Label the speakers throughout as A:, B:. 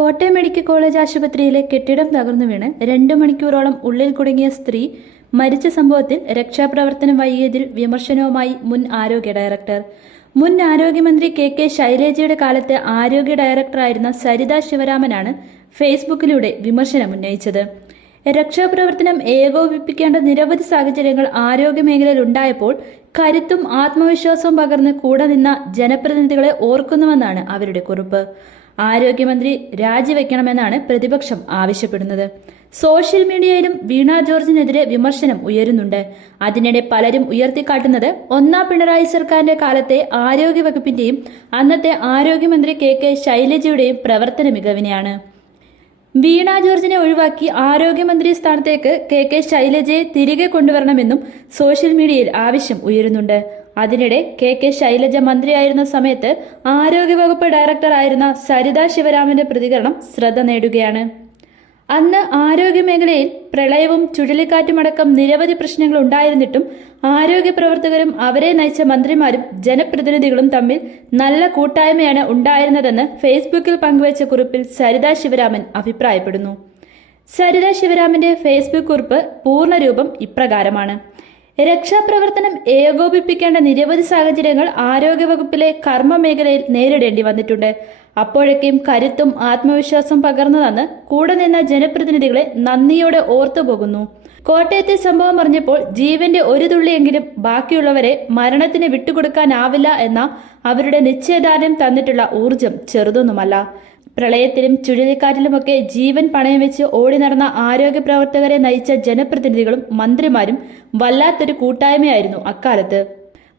A: Kottayam medical college ആശുപത്രിയിലെ കെട്ടിടം തകർന്നു വീണ് രണ്ടു മണിക്കൂറോളം ഉള്ളിൽ കുടുങ്ങിയ സ്ത്രീ മരിച്ച സംഭവത്തിൽ രക്ഷാപ്രവർത്തനം വൈകിയതിൽ വിമർശനവുമായി മുൻ ആരോഗ്യ ഡയറക്ടർ. മുൻ ആരോഗ്യമന്ത്രി കെ കെ ശൈലേജയുടെ കാലത്ത് ആരോഗ്യ ഡയറക്ടറായിരുന്ന സരിത ശിവരാമനാണ് ഫേസ്ബുക്കിലൂടെ വിമർശനം ഉന്നയിച്ചത്. രക്ഷാപ്രവർത്തനം ഏകോപിപ്പിക്കേണ്ട നിരവധി സാഹചര്യങ്ങൾ ആരോഗ്യമേഖലയിൽ ഉണ്ടായപ്പോൾ കരുത്തും ആത്മവിശ്വാസവും പകർന്ന് കൂടെ നിന്ന ജനപ്രതിനിധികളെ ഓർക്കുന്നുവെന്നാണ് അവരുടെ കുറിപ്പ്. ആരോഗ്യമന്ത്രി രാജിവെക്കണമെന്നാണ് പ്രതിപക്ഷം ആവശ്യപ്പെടുന്നത്. സോഷ്യൽ മീഡിയയിലും വീണ ജോർജിനെതിരെ വിമർശനം ഉയരുന്നുണ്ട്. അതിനിടെ പലരും ഉയർത്തിക്കാട്ടുന്നത് ഒന്നാം പിണറായി സർക്കാരിന്റെ കാലത്തെ ആരോഗ്യ വകുപ്പിന്റെയും അന്നത്തെ ആരോഗ്യമന്ത്രി കെ കെ ശൈലജയുടെയും പ്രവർത്തന മികവിനെയാണ്. വീണ ജോർജിനെ ഒഴിവാക്കി ആരോഗ്യമന്ത്രി സ്ഥാനത്തേക്ക് കെ കെ ശൈലജയെ തിരികെ കൊണ്ടുവരണമെന്നും സോഷ്യൽ മീഡിയയിൽ ആവശ്യം ഉയരുന്നുണ്ട്. അതിനിടെ കെ കെ ശൈലജ മന്ത്രിയായിരുന്ന സമയത്ത് ആരോഗ്യവകുപ്പ് ഡയറക്ടറായിരുന്ന സരിത ശിവരാമന്റെ പ്രതികരണം ശ്രദ്ധ നേടുകയാണ്. അന്ന് ആരോഗ്യമേഖലയിൽ പ്രളയവും ചുഴലിക്കാറ്റുമടക്കം നിരവധി പ്രശ്നങ്ങൾ ഉണ്ടായിരുന്നിട്ടും ആരോഗ്യ പ്രവർത്തകരും അവരെ നയിച്ച മന്ത്രിമാരും ജനപ്രതിനിധികളും തമ്മിൽ നല്ല കൂട്ടായ്മയാണ് ഉണ്ടായിരുന്നതെന്ന് ഫേസ്ബുക്കിൽ പങ്കുവച്ച കുറിപ്പിൽ സരിത ശിവരാമൻ അഭിപ്രായപ്പെടുന്നു. സരിത ശിവരാമന്റെ ഫേസ്ബുക്ക് കുറിപ്പ് പൂർണരൂപം ഇപ്രകാരമാണ്. രക്ഷാപ്രവർത്തനം ഏകോപിപ്പിക്കേണ്ട നിരവധി സാഹചര്യങ്ങൾ ആരോഗ്യവകുപ്പിലെ കർമ്മ മേഖലയിൽ നേരിടേണ്ടി വന്നിട്ടുണ്ട്. അപ്പോഴേക്കും കരുത്തും ആത്മവിശ്വാസം പകർന്നതെന്ന് കൂടെ നിന്ന ജനപ്രതിനിധികളെ നന്ദിയോടെ ഓർത്തുപോകുന്നു. കോട്ടയത്തെ സംഭവം അറിഞ്ഞപ്പോൾ ജീവന്റെ ഒരു തുള്ളിയെങ്കിലും ബാക്കിയുള്ളവരെ മരണത്തിന് വിട്ടുകൊടുക്കാനാവില്ല എന്ന അവരുടെ നിശ്ചയദാർഢ്യം തന്നിട്ടുള്ള ഊർജം ചെറുതൊന്നുമല്ല. പ്രളയത്തിലും ചുഴലിക്കാറ്റിലുമൊക്കെ ജീവൻ പണയം വെച്ച് ഓടി നടന്ന ആരോഗ്യ പ്രവർത്തകരെ നയിച്ച ജനപ്രതിനിധികളും മന്ത്രിമാരും വല്ലാത്തൊരു കൂട്ടായ്മയായിരുന്നു അക്കാലത്ത്.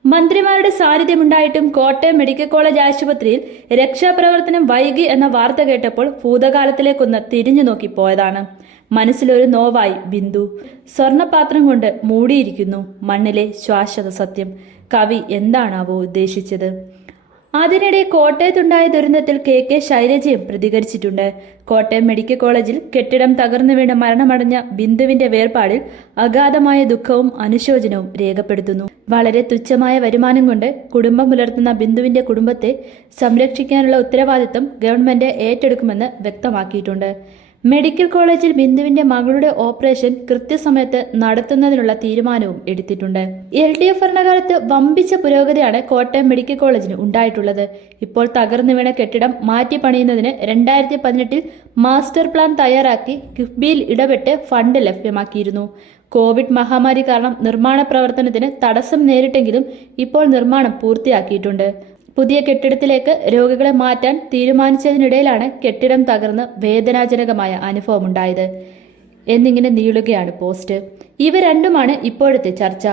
A: മന്ത്രിമാരുടെ സാന്നിധ്യമുണ്ടായിട്ടും കോട്ടയം മെഡിക്കൽ കോളേജ് ആശുപത്രിയിൽ രക്ഷാപ്രവർത്തനം വൈകി എന്ന വാർത്ത കേട്ടപ്പോൾ ഭൂതകാലത്തിലേക്കൊന്ന് തിരിഞ്ഞു നോക്കി പോയതാണ്. മനസ്സിലൊരു നോവായി ബിന്ദു. സ്വർണപാത്രം കൊണ്ട് മൂടിയിരിക്കുന്നു മണ്ണിലെ ശ്വാശ്വത സത്യം കവി എന്താണാവോ ഉദ്ദേശിച്ചത്? അതിനിടെ കോട്ടയത്തുണ്ടായ ദുരന്തത്തിൽ കെ കെ ശൈലജയും പ്രതികരിച്ചിട്ടുണ്ട്. കോട്ടയം മെഡിക്കൽ കോളേജിൽ കെട്ടിടം തകർന്നു വീണ് മരണമടഞ്ഞ ബിന്ദുവിന്റെ വേർപാടിൽ അഗാധമായ ദുഃഖവും അനുശോചനവും രേഖപ്പെടുത്തുന്നു. വളരെ തുച്ഛമായ വരുമാനം കൊണ്ട് കുടുംബം പുലർത്തുന്ന ബിന്ദുവിന്റെ കുടുംബത്തെ സംരക്ഷിക്കാനുള്ള ഉത്തരവാദിത്തം ഗവൺമെന്റ് ഏറ്റെടുക്കുമെന്ന് വ്യക്തമാക്കിയിട്ടുണ്ട്. മെഡിക്കൽ കോളേജിൽ ബിന്ദുവിന്റെ മകളുടെ ഓപ്പറേഷൻ കൃത്യസമയത്ത് നടത്തുന്നതിനുള്ള തീരുമാനവും എടുത്തിട്ടുണ്ട്. എൽ ഡി എഫ് ഭരണകാലത്ത് വമ്പിച്ച പുരോഗതിയാണ് കോട്ടയം മെഡിക്കൽ കോളേജിന് ഉണ്ടായിട്ടുള്ളത്. ഇപ്പോൾ തകർന്നു വീണ കെട്ടിടം മാറ്റി പണിയുന്നതിന് രണ്ടായിരത്തി പതിനെട്ടിൽ മാസ്റ്റർ പ്ലാൻ തയ്യാറാക്കി കിഫ്ബിയിൽ ഇടപെട്ട് ഫണ്ട് ലഭ്യമാക്കിയിരുന്നു. കോവിഡ് മഹാമാരി കാരണം നിർമ്മാണ പ്രവർത്തനത്തിന് തടസ്സം നേരിട്ടെങ്കിലും ഇപ്പോൾ നിർമ്മാണം പൂർത്തിയാക്കിയിട്ടുണ്ട്. പുതിയ കെട്ടിടത്തിലേക്ക് രോഗികളെ മാറ്റാൻ തീരുമാനിച്ചതിനിടയിലാണ് കെട്ടിടം തകർന്ന് വേദനാജനകമായ അനുഭവം അനുഭവമുണ്ടായത്. എന്നിങ്ങനെ നീളുകയാണ് പോസ്റ്റ്. ഇവ രണ്ടുമാണ് ഇപ്പോഴത്തെ ചർച്ച.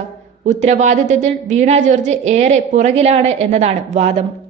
A: ഉത്തരവാദിത്വത്തിൽ വീണ ജോർജ് ഏറെ പുറകിലാണ് എന്നതാണ് വാദം.